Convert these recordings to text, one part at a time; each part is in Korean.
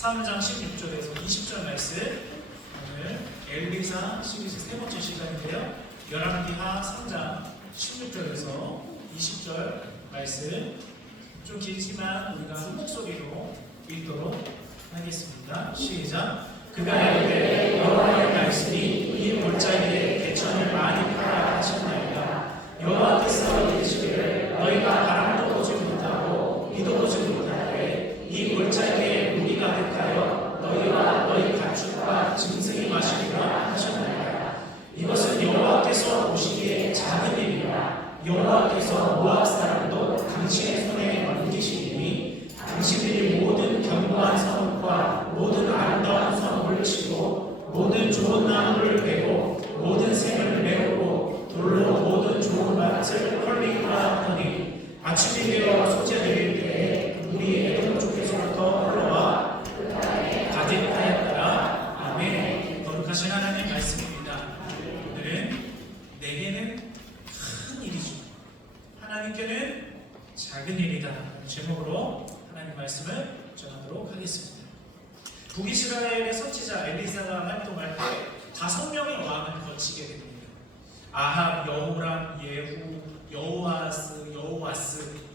3장 16절에서 20절 말씀, 오늘 엘리사 시리즈 세 번째 시간인데요. 열왕기하 3장 16절에서 20절 말씀 좀 길지만 우리가 한 목소리로 읽도록 하겠습니다. 시작. 그가 이르되 여호와의 말씀이 이 골짜기에 개천을 많이 파라 하셨나이다. 여호와께서 이르시기를 너희가 바람도 보지 못하고 비도 보지 못하되 이 골짜기에 물이 가득하여 너희와 너희 가축과 짐승이 마시리라 하셨나이다. 이것은 여호와께서 보시기에 작은 일이라. 여호와께서 모압 사람도 당신의 손에 넘기시니 당신들이 모든 견고한 성읍과 모든 아름다운 성읍을 치고 모든 좋은 나무를 베고 모든 생을 메우고 돌로 모든 좋은 밭을 헐리라 하더니 아침이 되어 소재드릴 때에 물이 에돔 쪽에서부터 흘러와 가득하였더라. 아멘. 거룩하신 하나님 말씀입니다. 오늘은 내게는 큰 일이죠, 하나님께는 작은 일이다 제목으로 하나님 말씀을 전하도록 하겠습니다. 북이스라엘의 선지자 엘리사가 활동할 때 5명의 왕을 거치게 됩니다. 아합, 여호람, 예후, 여호와스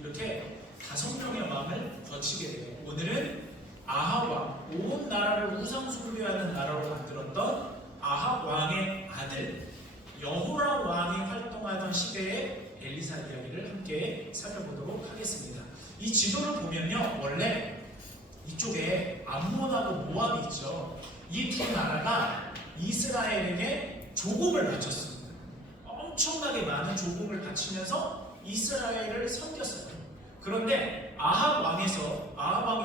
이렇게 5명의 왕을 거치게 돼요. 오늘은 아합 왕, 온 나라를 우상 숭배하는 나라로 만들었던 아합 왕의 아들 여호람 왕이 활동하던 시대의 엘리사 이야기를 함께 살펴보도록 하겠습니다. 이 지도를 보면요, 원래 이쪽에 암몬하고 모압이 있죠. 이 두 나라가 이스라엘에게 조공을 바쳤습니다. 엄청나게 많은 조공을 바치면서 이스라엘을 섬겼어요. 그런데 아합 왕이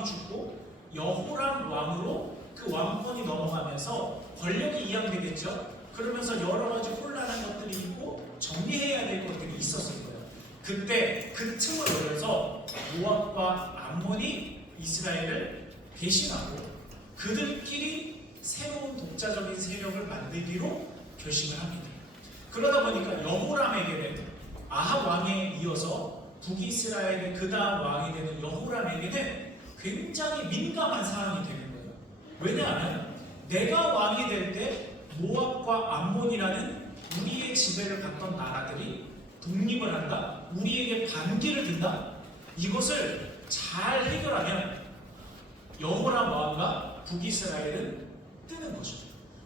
죽고 여호람 왕으로 그 왕권이 넘어가면서 권력이 이양되겠죠. 그러면서 여러 가지 혼란한 것들이 있고 정리해야 될 것들이 있었을 거예요. 그때 그 틈을 노려서 모압과 암몬이 이스라엘을 배신하고 그들끼리 새로운 독자적인 세력을 만들기로 결심을 합니다. 그러다 보니까 여호람에게는 아합 왕에 이어서 북이스라엘의 그 다음 왕이 되는 여호람에게는 굉장히 민감한 상황이 되는 거예요. 왜냐하면 내가 왕이 될 때 모압과 암몬이라는 우리의 지배를 받던 나라들이 독립을 한다, 우리에게 반기를 든다. 이것을 잘 해결하면 여호람 왕과 북이스라엘은 뜨는 거죠.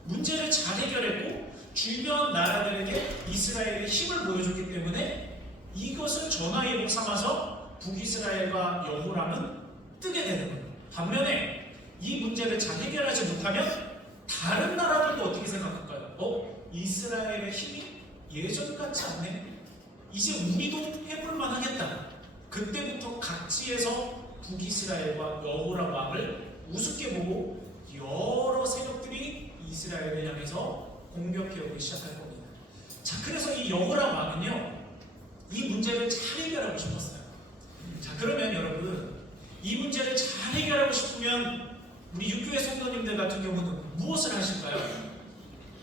문제를 잘 해결했고 주변 나라들에게 이스라엘의 힘을 보여줬기 때문에 이것을 전화위복 삼아서 북이스라엘과 여호람은 뜨게 되는 거예요. 반면에 이 문제를 잘 해결하지 못하면 다른 나라들도 어떻게 생각할까요? 이스라엘의 힘이 예전 같지 않네? 이제 우리도 해볼만 하겠다. 그때부터 각지에서 북이스라엘과 여호람 왕을 우습게 보고 여러 세력들이 이스라엘을 향해서 공격해오기 시작할 겁니다. 자, 그래서 이 여호람 왕은요, 이 문제를 잘 해결하고 싶었어요. 자, 그러면 여러분, 이 문제를 잘 해결하고 싶으면 우리 육교회 성도님들 같은 경우는 무엇을 하실까요?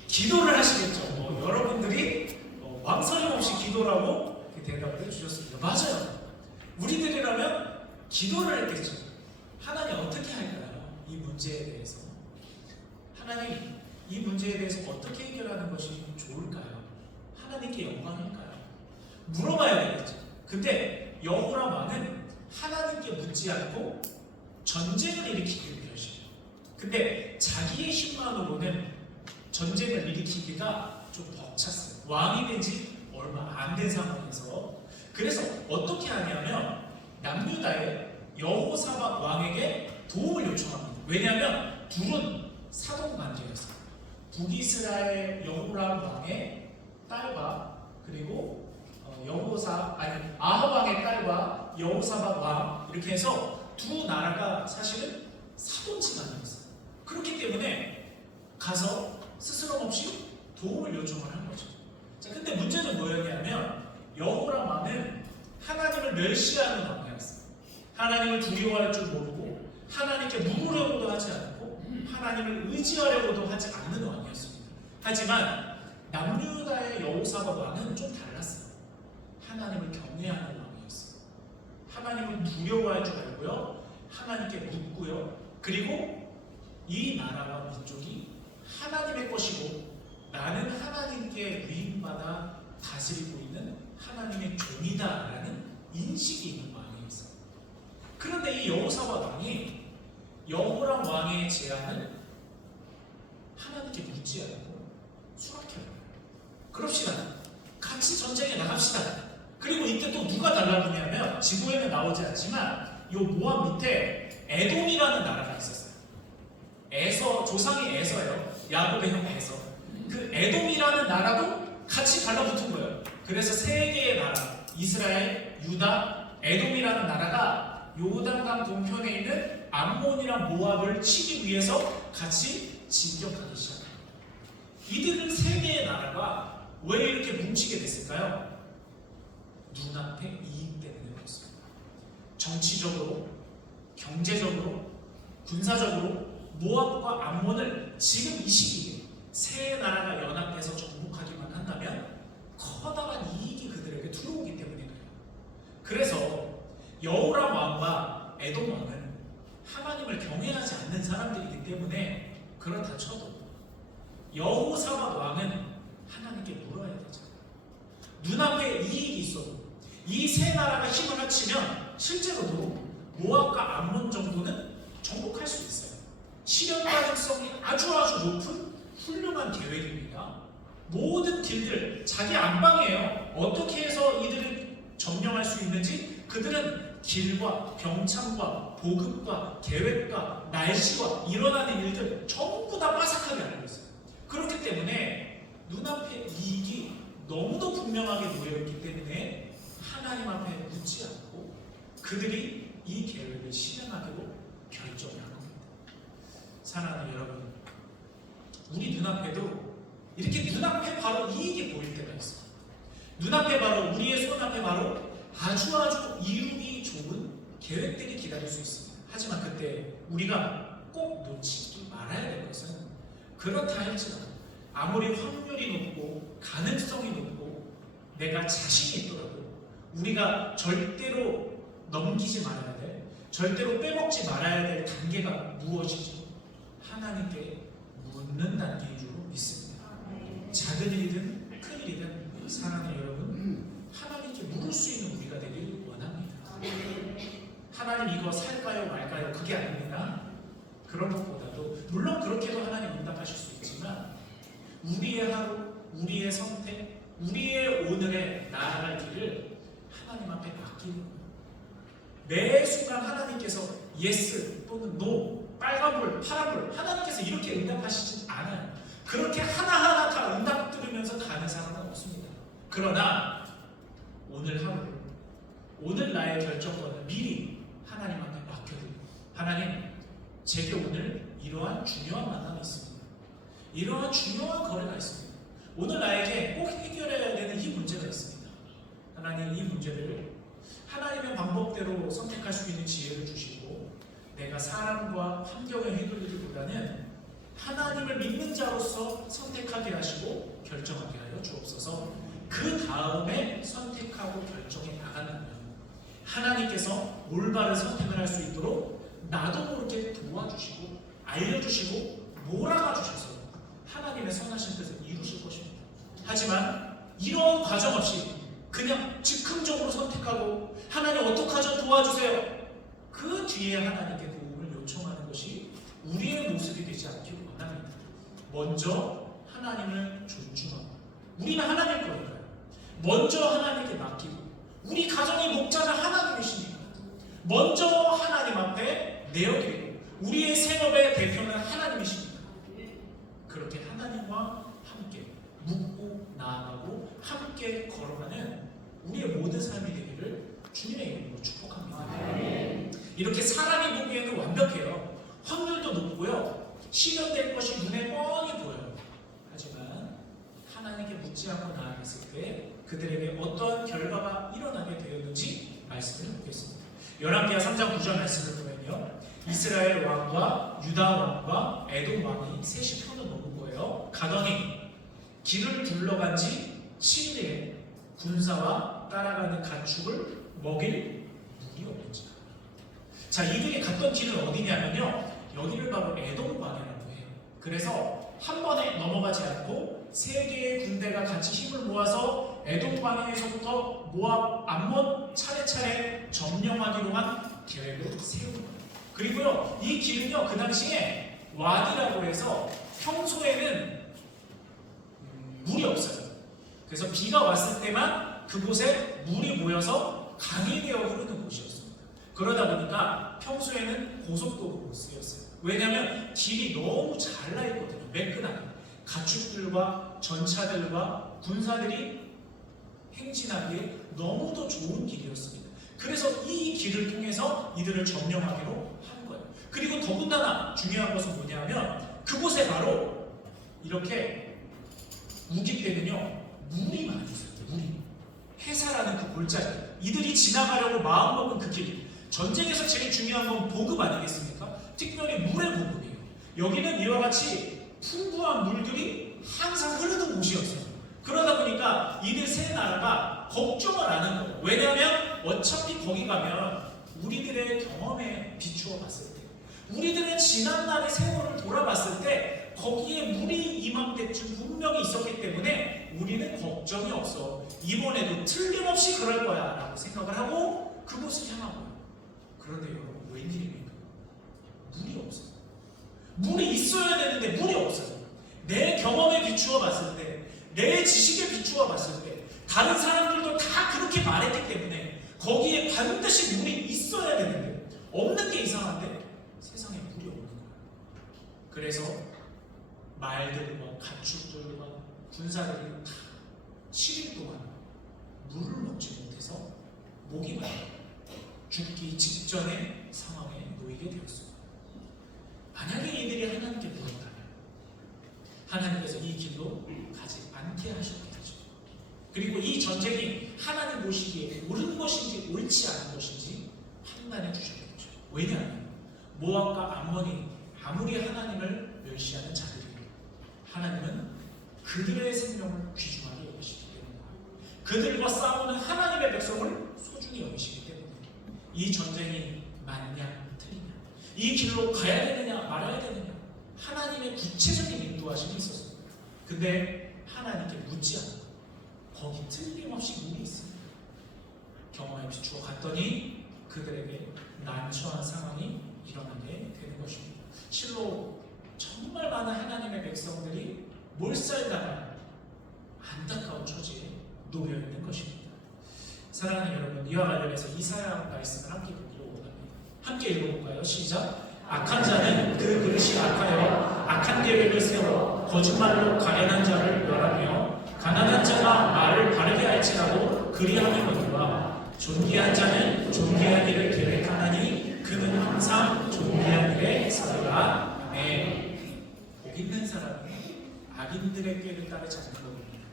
기도를 하시겠죠. 여러분들이 망설임 없이 기도라고 대답을 해주셨습니다. 맞아요. 우리들이라면 기도를 했겠죠. 하나님 어떻게 할까요? 이 문제에 대해서. 하나님, 이 문제에 대해서 어떻게 해결하는 것이 좋을까요? 하나님께 영광일까요? 물어봐야 되겠죠. 근데 여호람 왕은 하나님께 묻지 않고 전쟁을 일으키기로 결심해요. 근데 자기의 힘만으로는 전쟁을 일으키기가 좀 벅찼어요. 왕이 된 지 얼마 안 된 상황에서. 그래서 어떻게 하냐면 남유다의 여호사밧 왕에게 도움을 요청합니다. 왜냐하면 둘은 사돈관계였어요. 북이스라엘 여호람 왕의 딸과 그리고 아합 왕의 딸과 여호사밧 왕, 이렇게 해서 두 나라가 사실은 사돈지간이었어요. 그렇기 때문에 가서 스스럼 없이 도움을 요청을 한 거죠. 자, 근데 문제는 뭐였냐면 여호람 왕은 하나님을 멸시하는 왕이었어요. 하나님을 두려워할 줄 모르고 하나님께 물으려고도 하지 않고 하나님을 의지하려고도 하지 않는 왕이었습니다. 하지만 남유다의 여호사밧 왕은 좀 달랐어요. 하나님을 경외하는 왕이었어요. 하나님을 두려워할 줄 알고요, 하나님께 묻고요, 그리고 이 나라와 민족이 하나님의 것이고 나는 하나님께 위임받아 다스리고 있는 하나님의 종이다라는 인식이 있는 왕이었어요. 그런데 이 여호사밧 왕이 여호람 왕의 제안을 하나님께 묻지 않고 수락해요. 그럽시다. 같이 전쟁에 나갑시다. 그리고 이때 또 누가 달라붙냐면 지구에는 나오지 않지만 요 모압 밑에 에돔이라는 나라가 있었어요. 에서, 조상이 에서예요. 야곱의 형 에서. 그 에돔이라는 나라도 같이 달라붙은 거예요. 그래서 세 개의 나라, 이스라엘, 유다, 에돔이라는 나라가 요단강 동편에 있는 암몬이랑 모압을 치기 위해서 같이 진격하기 시작합니다. 이들은 세 개의 나라가 왜 이렇게 뭉치게 됐을까요? 눈앞의 이익 때문에 그렇습니다. 정치적으로, 경제적으로, 군사적으로 모압과 암몬을 지금 이 시기에 세 나라가 연합해서 정복하기만 한다면 커다란 이익이 그들에게 들어오기 때문에 그래요. 그래서 여호람 왕과 에돔 왕은 하나님을 경외하지 않는 사람들이기 때문에 그렇다 쳐도 여호사밧 왕은 하나님께 물어야 되잖아요. 눈앞에 이익이 있어도 이 세 나라가 힘을 합치면 실제로도 모압과 암몬 정도는 정복할 수 있어요. 실현 가능성이 아주 높은 훌륭한 계획입니다. 모든 길들 자기 안방이에요. 어떻게 해서 이들을 점령할 수 있는지 그들은 길과 병창과 보급과 계획과 날씨와 일어나는 일들 전부 다 빠삭하게 알고 있어요. 그렇기 때문에 눈앞에 이익이 너무도 분명하게 놓여있기 때문에 하나님 앞에 묻지 않고 그들이 이 계획을 실행하기로 결정을 한 겁니다. 사랑하는 여러분, 우리 눈앞에도 이렇게 눈앞에 바로 이익이 보일 때가 있어요. 눈앞에 바로 우리의 손앞에 바로 아주 이루기 좋은 계획들이 기다릴 수 있습니다. 하지만 그때 우리가 꼭 놓치지 말아야 될 것은 그렇다 할지라도 아무리 확률이 높고 가능성이 높고 내가 자신이 있더라도 우리가 절대로 넘기지 말아야 될, 절대로 빼먹지 말아야 될 단계가 무엇이죠? 하나님께 묻는 단계인 줄 믿습니다. 작은 일이든 큰 일이든 사랑하는 여러분, 하나님께 물을 수 있는 우리가 되길 원합니다. 하나님 이거 살까요 말까요? 그게 아닙니다. 그런 것보다도 물론 그렇게도 하나님 응답하실 수 있지만 우리의 하루, 우리의 선택, 우리의 오늘의 나아갈 길을 하나님 앞에 맡기는 거예요. 매 순간 하나님께서 예스 또는 노, 빨간불, 파란불 하나님께서 이렇게 응답하시진 않아요. 그렇게 하나하나 다 응답 들으면서 가는 사람은 없습니다. 그러나 오늘 하루, 오늘 나의 결정권을 미리 하나님 앞에 맡겨드리고 하나님, 제게 오늘 이러한 중요한 만남이 있습니다. 이러한 중요한 거래가 있습니다. 오늘 나에게 꼭 해결해야 되는 이 문제가 있습니다. 하나님, 이 문제를 하나님의 방법대로 선택할 수 있는 지혜를 주시고 내가 사람과 환경에 휘둘리기보다는 하나님을 믿는 자로서 선택하게 하시고 결정하게 하여 주옵소서. 그 다음에 선택하고 결정해 나간다면 하나님께서 올바른 선택을 할 수 있도록 나도 모르게 도와주시고 알려주시고 몰아가 주셔서 하나님의 선하신 뜻을 이루실 것입니다. 하지만 이런 과정 없이 그냥 즉흥적으로 선택하고 하나님 어떡하죠? 도와주세요. 그 뒤에 하나님께 도움을 요청하는 것이 우리의 모습이 되지 않기를 원합니다. 먼저 하나님을 존중하고 우리는 하나님 거니까요. 먼저 하나님께 맡기고 우리 가정의 목자는 하나님이시니까 먼저 하나님 앞에 내어드리고 우리의 생업의 대표는 하나님이시니까 그렇게 하나님과 함께 묻고 나아가고 함께 걸어가는 우리의 모든 삶이 되기를 주님의 이름으로 축복합니다. 이렇게 사람이 보기에는 완벽해요. 확률도 높고요. 실현될 것이 눈에 뻔히 보여요. 하지만 하나님께 묻지 않고 나아갔을 때 그들에게 어떠한 결과가 일어나게 되었는지 말씀을 보겠습니다. 열왕기하 3장 9절 말씀을 보면요, 이스라엘 왕과 유다 왕과 에돔 왕이 셋이 편을 놓은 거예요. 가더니 길을 둘러간 지 7일에 군사와 따라가는 가축을 먹일 물이 없는지라. 자, 이들이 갔던 길은 어디냐면요, 여기를 바로 에돔광야라고 해요. 그래서 한 번에 넘어가지 않고 세 개의 군대가 같이 힘을 모아서 에돔광야에서부터 모압, 암몬 차례차례 점령하기로 한 계획을 세운 거예요. 그리고요, 이 길은요, 그 당시에 와디라고 해서 평소에는 물이 없어요. 그래서 비가 왔을 때만 그곳에 물이 모여서 강이 되어 흐르는 곳이었습니다. 그러다 보니까 평소에는 고속도로로 쓰였어요. 왜냐하면 길이 너무 잘 나 있거든요. 매끈하게. 가축들과 전차들과 군사들이 행진하기에 너무도 좋은 길이었습니다. 그래서 이 길을 통해서 이들을 점령하기로 한 거예요. 그리고 더군다나 중요한 것은 뭐냐면 그곳에 바로 이렇게 우기 때는요, 물이 많이 있었대요. 물이. 해사라는 그 골짜기. 이들이 지나가려고 마음먹은 그 길. 전쟁에서 제일 중요한 건 보급 아니겠습니까? 특별히 물의 보급이에요. 여기는 이와 같이 풍부한 물들이 항상 흐르는 곳이었어요. 그러다 보니까 이들 세 나라가 걱정을 안 한 거예요. 왜냐하면 어차피 거기 가면 우리들의 경험에 비추어 봤을 때, 우리들의 지난날의 세월을 돌아봤을 때 거기에 물이 이맘때쯤 분명히 있었기 때문에 우리는 걱정이 없어. 이번에도 틀림없이 그럴 거야 라고 생각을 하고 그곳을 향한 거예요. 그런데 여러분, 웬일입니까? 물이 없어요. 물이 있어야 되는데 물이 없어요. 내 경험에 비추어 봤을 때, 내 지식에 비추어 봤을 때 다른 사람들도 다 그렇게 말했기 때문에 거기에 반드시 물이 있어야 되는데 없는 게 이상한데 세상에 물이 없는 거예요. 그래서 말들과 가축들과 군사들이 다 7일 동안 물을 먹지 못해서 목이 마르고 죽기 직전의 상황에 놓이게 되었습니다. 만약에 이들이 하나님께 물었다면 하나님께서 이 길로 가지 않게 하셨겠죠. 그리고 이 전쟁이 하나님 보시기에 옳은 것인지 옳지 않은 것인지 판단해 주셨겠죠. 왜냐하면 모압과 암몬이 아무리 하나님을 멸시하는 자들이에요. 하나님은 그들의 생명을 귀중하게 여기시기 때문입니다. 그들과 싸우는 하나님의 백성을 소중히 여기시기 때문에 이 전쟁이 맞냐 틀리냐, 이 길로 가야 되느냐 말아야 되느냐, 하나님의 구체적인 인도하심이 있었습니다. 근데 하나님께 묻지 않고 거기 틀림없이 물이 있습니다. 경험에 비추어 갔더니 그들에게 난처한 상황이 일어나게 되는 것입니다. 실로 정말 많은 하나님의 백성들이 몰살당한 안타까운 처지에 놓여 있는 것입니다. 사랑하는 여러분, 이와 관련해서 이사야 말씀을 함께 보기로 원합니다. 함께 읽어볼까요? 시작. 악한 자는 그 그릇이 악하여 악한 계획을 세워 거짓말로 가련한 자를 멸하며 가난한 자가 말을 바르게 할지라도 그리하느니와 존귀한 자는 존귀한 일을 계획하나니 그는 항상 존귀한 일에 서리라. 아멘. 복 있는 사람은 악인들의 꾀를 따르지 않는 법입니다.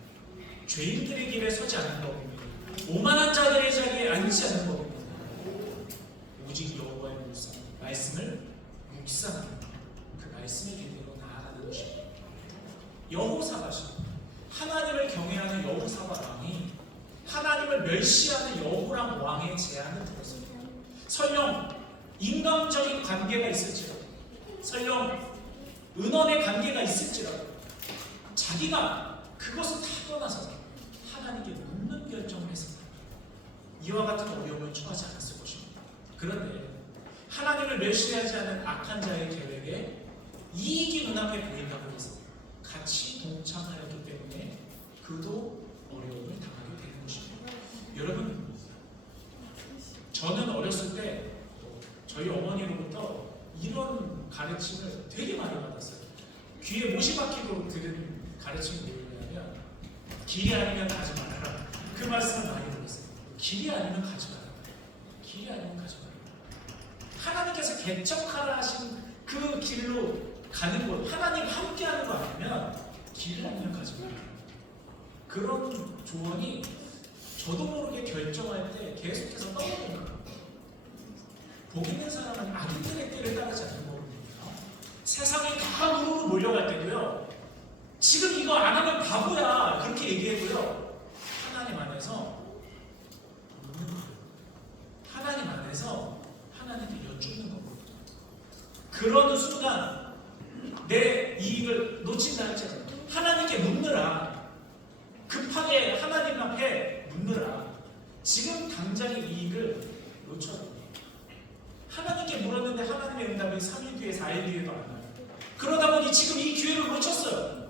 죄인들의 길에 서지 않는 법입니다. 오만한 자들의 자리에 앉지 않는 법입니다. 오직 여호와의 말씀을 묵상하는 그 말씀의 길대로 나아가는 것입니다. 여호사밧이 하나님을 경외하는 여호사밧 왕이 하나님을 멸시하는 여호람 왕의 제안을 들었습니다. 설령 인간적인 관계가 있을지라도, 설령 은원의 관계가 있을지라도 자기가 그것을 다 떠나서 하나님께 묻는 결정을 했습니다. 이와 같은 어려움을 처하지 않았을 것입니다. 그런데 하나님을 멸시하지 않은 악한 자의 계획에 이익이 눈앞에 보인다고 해서 같이 동참하였기 때문에 그도 어려움을 당하게 되는 것입니다. 여러분, 저는 어렸을 때 저희 어머니로부터 이런 가르침을 되게 많이 받았어요. 귀에 못이 박히도록 들은 가르침이 뭐냐면 길이 아니면 가지 말아라. 그 말씀을 많이 들었어요. 길이 아니면 가지 말아라. 길이 아니면 가지 말아라. 하나님께서 개척하라 하신 그 길로 가는 것, 하나님 함께하는 거 아니면 길을 아니면 가지 말아라. 그런 조언이 저도 모르게 결정할 때 계속해서 떠오르는 거예요. 복 있는 사람은 악인들의 길을 따르지 않는 거거든요. 세상에 다 우르르 몰려갈 때도요, 지금 이거 안 하면 바보야 그렇게 얘기해도요, 하나님 안에서 하나님께 여쭙는 거거든요. 그러는 순간 내 이익을 놓친다 할지라도 하나님께 묻느라. 급하게 하나님 앞에 묻느라. 지금 당장의 이익을 놓쳐요. 하나님께 물었는데 하나님의 응답이 3일 뒤에 4일 뒤에도 안 나요. 그러다 보니 지금 이 기회를 놓쳤어요.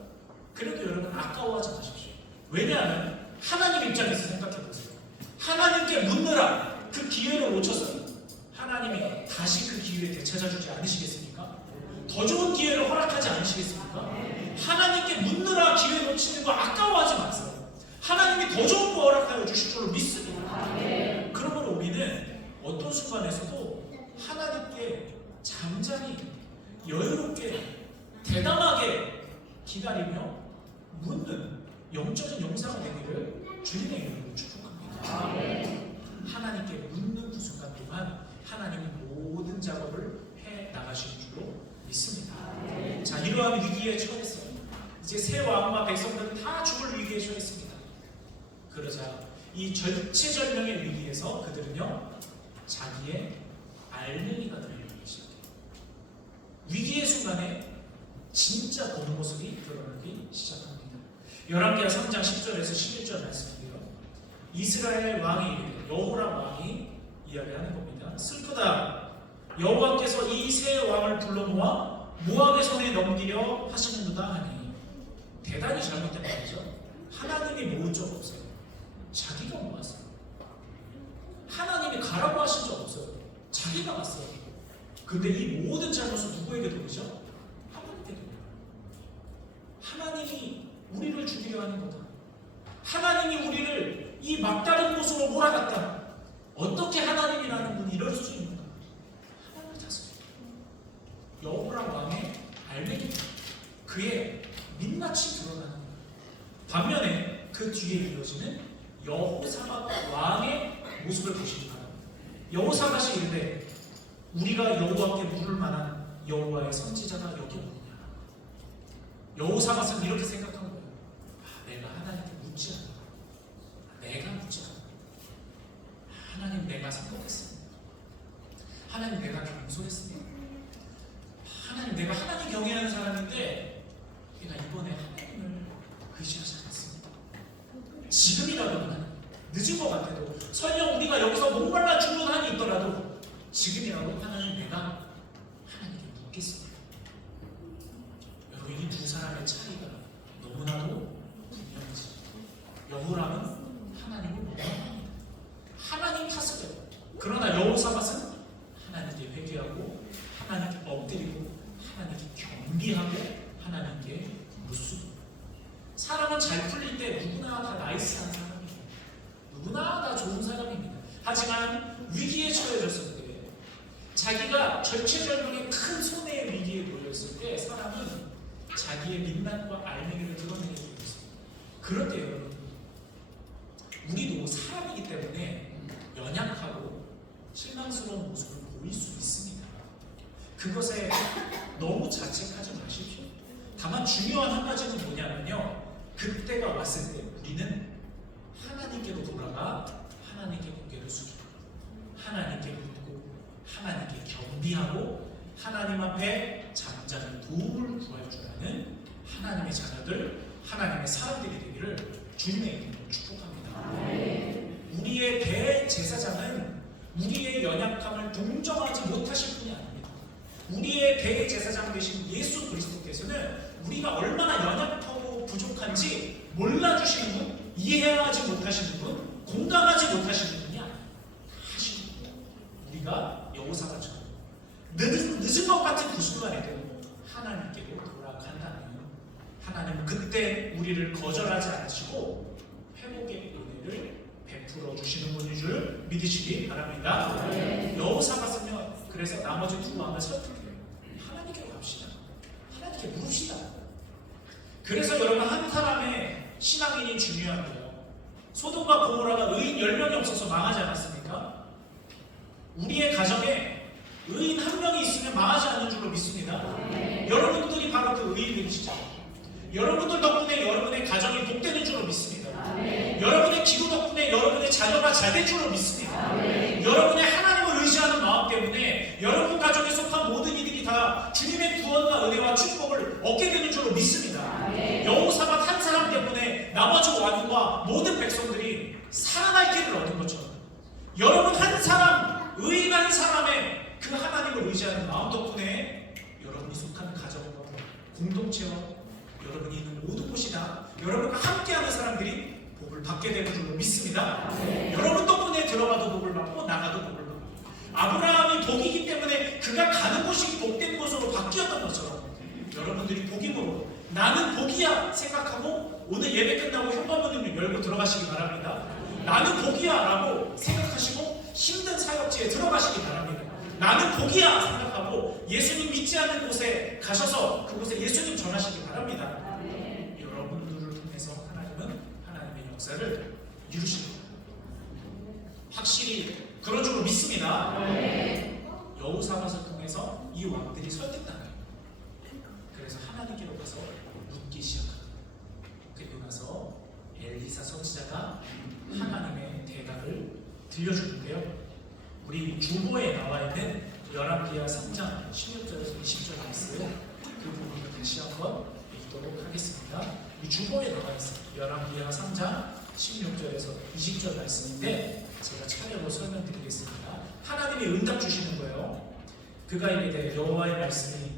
그래도 여러분 아까워하지 마십시오. 왜냐하면 하나님 입장에서 생각해 보세요. 하나님께 묻느라 그 기회를 놓쳤어요. 하나님이 다시 그 기회에 되찾아주지 않으시겠습니까? 더 좋은 기회를 허락하지 않으시겠습니까? 하나님께 묻느라 기회 놓치는 거 아까워하지 마세요. 하나님이 더 좋은 거 허락하여 주실 줄로 믿습니다. 그러므로 우리는 어떤 순간에서도 하나님께 잠잠히 여유롭게 대담하게 기다리며 묻는 영적인 용사가 되기를 주님의 이름으로 축복합니다. 하나님께 묻는 그 순간 동안 하나님이 모든 작업을 해 나가실 줄로 믿습니다. 자, 이러한 위기에 처했어요. 이제 새 왕과 백성들은 다 죽을 위기에 처했습니다. 그러자 이 절체절명의 위기에서 그들은요 자기의 알맹이가 드러나기 시작해요. 위기의 순간에 진짜 본 모습이 드러나기 시작합니다. 열왕기하 3장 10절에서 11절 말씀이에요. 이스라엘 왕이 여호람 왕이 이야기하는 겁니다. 슬프다. 여호와께서 이 새 왕을 불러모아 모압의 손에 넘기려 하시는도다 하니. 대단히 잘못된 말이죠. 하나님이 모은 적 없어요. 자기가 모았어요. 하나님이 가라고 하신 적 없어요. 자기가 갔어요. 근데 이 모든 잘못은 누구에게 돌리죠? 하나님께 돌려요. 하나님이 우리를 죽이려 하는 거다. 하나님이 우리를 이 막다른 곳으로 몰아갔다. 어떻게 하나님이라는 분이 이럴 수 있는가? 하나님을 탓을 해요. 여호람 왕의 알맹이, 그의 민낯이 드러나는 거예요. 반면에 그 뒤에 이어지는 여호사밧 왕의 모습을 보시기 바랍니다. 여호사밧이 이르되 우리가 여호와께 물을 만한 여호와의 선지자가 여기 없느냐. 여호사밧은 이렇게 생각한 거예요. 내가 하나님께 묻지 않아. 내가 묻지 않아. 하나님, 내가 생각했습니다. 하나님, 내가 겸손했습니다. 하나님, 내가 하나님 경외하는 사람인데 내가 이번에 하나님을 의지하지 않았습니다. 지금이라도 늦은 것 같아도, 설령 우리가 여기서 목말라 죽는 한이 있더라도 지금이라도 하나님, 내가 하나님께 묻겠습니다. 여러분, 이 두 사람의 차이가 너무나도 분명하지. 여호람은 하나님을 원합니다. 하나님 탓을 해요. 그러나 여호사밧은 하나님께 회개하고 하나님께 엎드리고 하나님께 경비하고 하나님께 묻습니다. 사람은 잘 풀릴 때 누구나 다 나이스한 사람이에요. 누구나 다 좋은 사람입니다. 하지만 위기에 처해졌을 때, 자기가 절체절명의 큰 손해의 위기에 놓였을 때 사람은 자기의 민낯과 알맹이를 드러내게 되어 있습니다. 그럴 때 여러분, 우리도 사람이기 때문에 연약하고 실망스러운 모습을 보일 수 있습니다. 그것에 너무 자책하지 마십시오. 다만 중요한 한 가지는 뭐냐면요, 그때가 왔을 때 우리는 하나님께로 돌아가 하나님께 고개를 숙이고 하나님께 묻고 하나님께 경비하고 하나님 앞에 잠잠히 도움을 구할 줄 아는 하나님의 자녀들, 하나님의 사람들이 되기를 주님의 이름으로 축복합니다. 우리의 대제사장은 우리의 연약함을 동정하지 못하실 분이 아닙니다. 우리의 대제사장 되신 예수 그리스도께서는 우리가 얼마나 연약하고 부족한지 몰라주시는 분, 이해하지 못하시는 분, 공감하지 못하시는 분이 아닙니다. 하시는 분. 우리가 여호사밧처럼 늦은 것 같은 그 순간에도 하나님께로 돌아간다면 하나님은 그때 우리를 거절하지 않으시고 회복의 은혜를 베풀어 주시는 분인 줄 믿으시기 바랍니다. 여호사밧은요, 그래서 나머지 두 왕을 설득해요. 하나님께로 갑시다. 하나님께 물읍시다. 그래서 여러분, 한 사람의 신앙인이 중요한데요, 소돔과 고모라가 의인 10명이 없어서 망하지 않았습니까? 우리의 가정에 의인 한 명이 있으면 망하지 않는 줄로 믿습니다. 여러분들이 바로 그 의인들이시죠. 여러분들 덕분에 여러분의 가정이 복되는 줄로 믿습니다. 여러분의 기도 덕분에 여러분의 자녀가 잘 될 줄로 믿습니다. 여러분의 하나님을 의지하는 마음 때문에 여러분 가정에 속한 모든 이들이 다 주님의 구원과 은혜와 축복을 얻게 되는 줄로 믿습니다. 여호사밧 한 사람 때문에 나머지 왕과 모든 백성들이 살아날 길을 얻은 것처럼 여러분 한 사람, 의인한 사람의 그 하나님을 의지하는 마음 덕분에 여러분이 속한 가정과 공동체와 여러분이 있는 모든 곳이나 여러분과 함께하는 사람들이 복을 받게 되는 줄로 믿습니다. 여러분 덕분에 들어가도 복을 받고 나가도 복을 받고, 아브라함이 복이기 때문에 그가 가는 곳이 복된 곳으로 바뀌었던 것처럼 여러분들이 복임으로 나는 복이야 생각하고 오늘 예배 끝나고 현관문을 열고 들어가시기 바랍니다. 나는 복이야 라고 생각하시고 힘든 사역지에 들어가시기 바랍니다. 나는 복이야 생각하고 예수님 믿지 않는 곳에 가셔서 그곳에 예수님 전하시기 바랍니다. 여러분들을 통해서 하나님은 하나님의 역사를 이루십니다. 확실히 그런 줄로 믿습니다. 여호사밧을 통해서 이 왕들이 설득당해요. 그래서 하나님께로 가서 묻기 시작합니다. 그리고 나서 엘리사 선지자가 하나님의 대답을 들려주는데요. 우리 주보에 나와 있는 열왕기하 3장 16절에서 20절 말씀 그 부분을 다시 한번 읽도록 하겠습니다. 이 주보에 나와 있습니다. 열왕기하 3장 16절에서 20절 말씀인데 제가 차례로 설명드리겠습니다. 하나님이 응답 주시는 거예요. 그가 이르되 여호와의 말씀이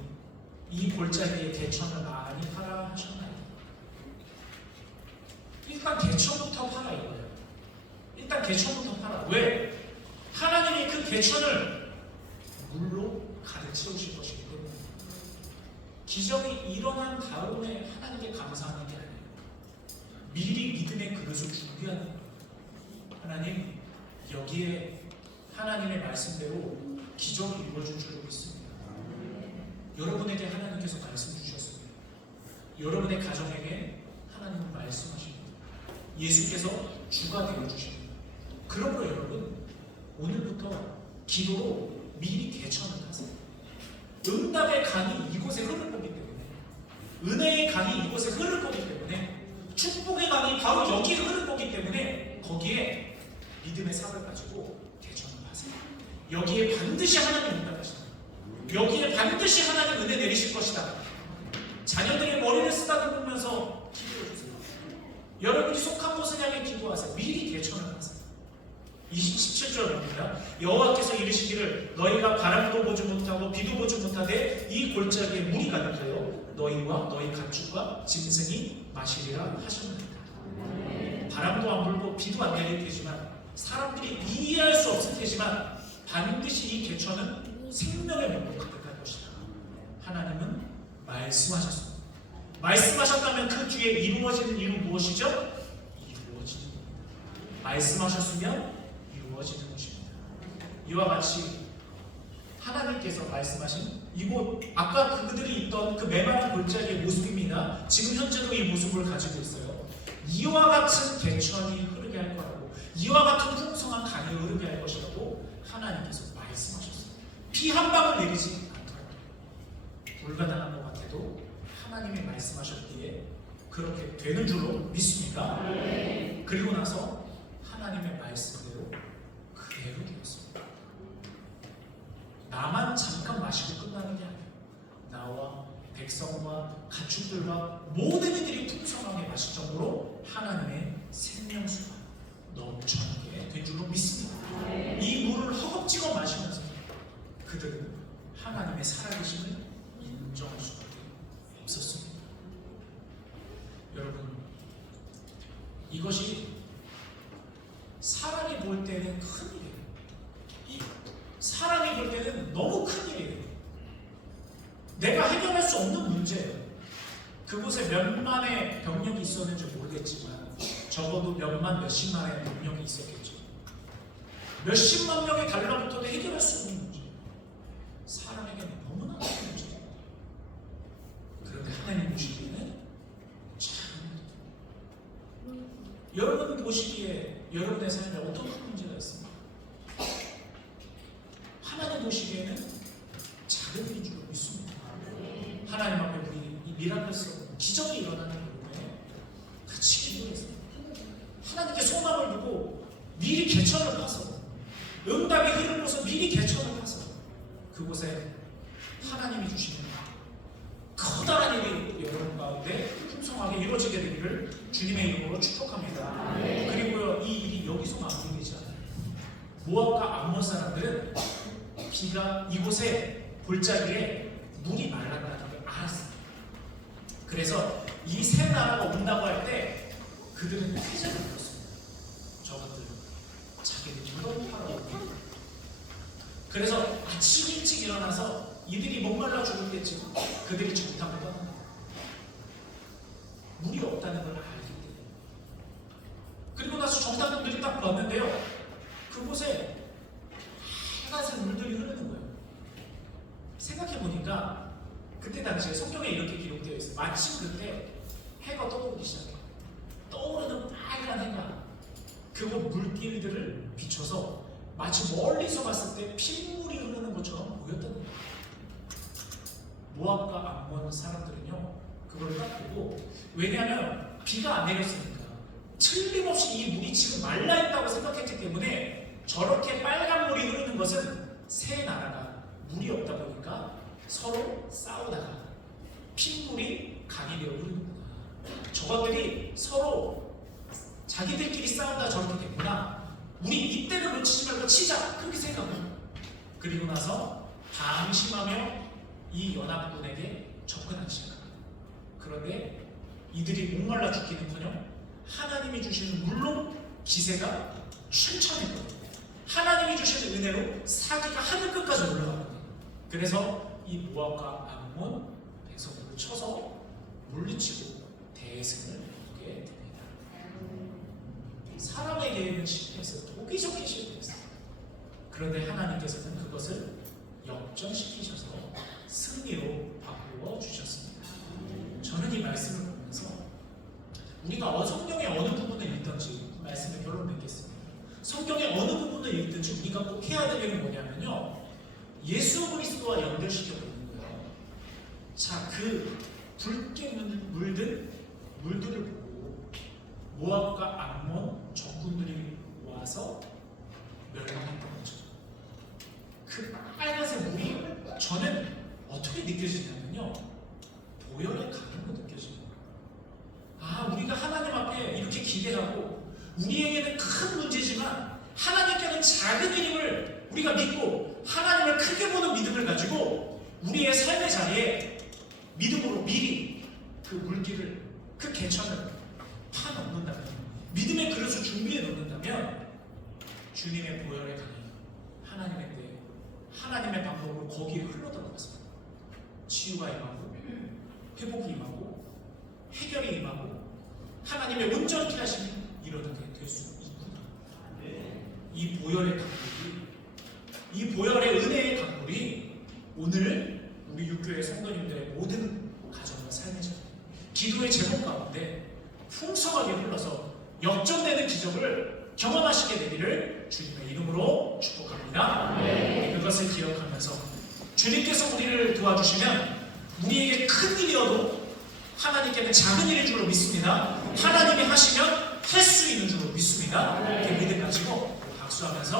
이 골짜기에 개천을 많이 팔아 하셨나요? 일단 개천부터 팔아 이거예요. 일단 개천부터 팔아. 왜? 하나님이 그 개천을 물로 가득 채우실 것이기 때문에 기적이 일어난 다음에 하나님께 감사하는 게 아니에요. 미리 믿음의 그릇을 준비하는 거예요. 하나님 여기에 하나님의 말씀대로 기적이 이루어질 줄로 믿습니다. 여러분에게 하나님께서 말씀 주셨습니다. 여러분의 가정에게 하나님은 말씀하십니다. 예수께서 주가 되어주십니다. 그러므로 여러분 오늘부터 기도로 미리 개천을 타세요. 응답의 강이 이곳에 흐를 거기 때문에, 은혜의 강이 이곳에 흐를 거기 때문에, 축복의 강이 바로 여기에 흐를 거기 때문에 거기에 믿음의 삽을 가지고 개천을 하세요. 여기에 반드시 하나님 응답하시다. 여기에 반드시 하나님 은혜 내리실 것이다. 자녀들의 머리를 쓰다듬으면서 기도해 주세요. 여러분이 속한 곳을 향해 기도하세요. 미리 개천을 하세요. 27절입니다. 여호와께서 이르시기를 너희가 바람도 보지 못하고 비도 보지 못하되 이 골짜기에 물이 가득하여 너희와 너희 가축과 짐승이 마시리라 하셨나이다. 바람도 안 불고 비도 안 내릴 테지만 사람들이 이해할 수 없을 테지만 반드시 이 개천은 생명의 물로 가득할 것이다. 하나님은 말씀하셨습니다. 말씀하셨다면 그 뒤에 이루어지는 일은 무엇이죠? 이루어지는 겁니다. 말씀하셨으면 이루어지는 것입니다. 이와 같이 하나님께서 말씀하신 이곳 아까 그들이 있던 그 메마른 골짜기의 모습입니다. 지금 현재도 이 모습을 가지고 있어요. 이와 같은 개천이 흐르게 할 거라고, 이와 같은 풍성한 강이 흐르게 할 것이라고 하나님께서 말씀하셨어요. 피 한 방울 내리지 않더라도 불가능한 것 같아도 하나님이 말씀하셨기에 그렇게 되는 줄로 믿습니까? 그리고 나서 하나님의 말씀대로 그대로 되었습니다. 나만 잠깐 마시고 끝나는 게 아니에요. 나와 백성과 가축들과 모든 이들이 풍성하게 마실 정도로 하나님의 생명수가 넘쳐나게 된 줄로 믿습니다. 이 물을 허겁지겁 마시면서 그들은 하나님의 살아계심을 인정할 수밖에 없었습니다. 여러분, 이것이 사람이 볼 때는 큰일이에요. 사람이 볼 때는 너무 큰일이에요. 내가 해결할 수 없는 문제예요. 그곳에 몇만의 병력이 있었는지 모르겠지만 적어도 몇만 몇십만의 병력이 있었겠죠. 몇십만 명이 달라붙어도 해결할 수 없는 문제. 사람에게는 너무나 큰 문제예요. 그런데 하나님 보시기에는 작은 문제. 여러분 보시기에 여러분의 삶에 어떤 큰 문제가 있습니까? 하나님 보시기에는 작은 일인 줄 믿습니다. 하나님 앞에 우리 이 미라클스 기적이 일어나는 부분에 같이 기도했습니다. 하나님께 소망을 두고 미리 개천을 파서 응답이 흐르는 곳에 미리 개천을 파서 그곳에 하나님이 주시는 되기를 주님의 이름으로 축복합니다. 그리고요, 이 일이 여기서 마무리되지 않아요. 모압과 암몬 사람들은 비가 이곳에 볼자리에 물이 말랐다는 걸 알았어요. 그래서 이 세 나라가 온다고 할 때 그들은 회전을 들었습니다. 저것들 자기들 무덤 파러 오고. 그래서 아침 일찍 일어나서 이들이 목말라 죽었겠지 그들이 정탐을 떠납니다. 물이 없다는 걸 알기 때문에. 그리고 나서 정탐꾼들이 딱 봤는데요, 그곳에 하얀색 물들이 흐르는 거예요. 생각해보니까 그때 당시에 성경에 이렇게 기록되어 있어요. 마침 그때 해가 떠오르기 시작해요. 떠오르는 빨간 해가 그곳 물길들을 비춰서 마치 멀리서 봤을 때 핏물이 흐르는 것처럼 보였다는 거예요. 모압과 암몬 사람들은요, 그걸 딱 보고, 왜냐하면 비가 안 내렸으니까 틀림없이 이 물이 지금 말라있다고 생각했기 때문에 저렇게 빨간 물이 흐르는 것은 세 나라가 물이 없다 보니까 서로 싸우다가 핏물이 강이 되어 흐르는구나. 저것들이 서로 자기들끼리 싸우다 저렇게 됐구나. 우리 이때를 놓치지 말고 치자. 그렇게 생각해요. 그리고 나서 방심하며 이 연합군에게 접근하기 시작합니다. 그런데 이들이 목말라 죽기는커녕 하나님이 주시는 물로 기세가 출천했거든요. 하나님이 주시는 은혜로 사기가 하늘 끝까지 올라가거든요. 그래서 이 모압과 암몬 백성들을 쳐서 물리치고 대승을 거두게 됩니다. 사람의 계획은 실패했어요. 도기적인 실패했어요. 그런데 하나님께서는 그것을 역전시키셔서 승리로 바꾸어 주셨습니다. 저는 이 말씀을 보면서 우리가 성경의 어느 부분을 읽든지 말씀의 결론 맺겠습니다. 성경의 어느 부분을 읽든지 우리가 꼭 해야 될 일은 뭐냐면요, 예수 그리스도와 연결시켜 보는 거예요. 자, 그 붉게 물든 물들을 보고 모압과 암몬 적군들이 와서 멸망했던 거죠. 그 빨간색 물이 저는 어떻게 느껴지냐면요, 보혈의 강으로 느껴집니다. 아, 우리가 하나님 앞에 이렇게 기대하고 우리에게는 큰 문제지만 하나님께는 작은 일임을 우리가 믿고 하나님을 크게 보는 믿음을 가지고 우리의 삶의 자리에 믿음으로 미리 그 물기를, 그 개천을 파놓는다면, 믿음의 그릇을 준비해 놓는다면 주님의 보혈의 강이 하나님의 때 하나님의 방법으로 거기에 흘러들어가서 치유가 임하고 회복이 임하고 해결이 임하고 하나님의 온전케 하심이 일어나게 될 수 있구나. 이 보혈의 강물이, 이 보혈의 은혜의 강물이 오늘 우리 육교의 성도님들의 모든 가정과 삶의 자리, 기도의 제목 가운데 풍성하게 흘러서 역전되는 기적을 경험하시게 되기를 주님의 이름으로 축복합니다. 그것을 기억하면서 주님께서 우리를 도와주시면 우리에게 큰 일이어도 하나님께는 작은 일인 줄로 믿습니다. 하나님이 하시면 할 수 있는 줄로 믿습니다. 이렇게 믿음 가지고 박수하면서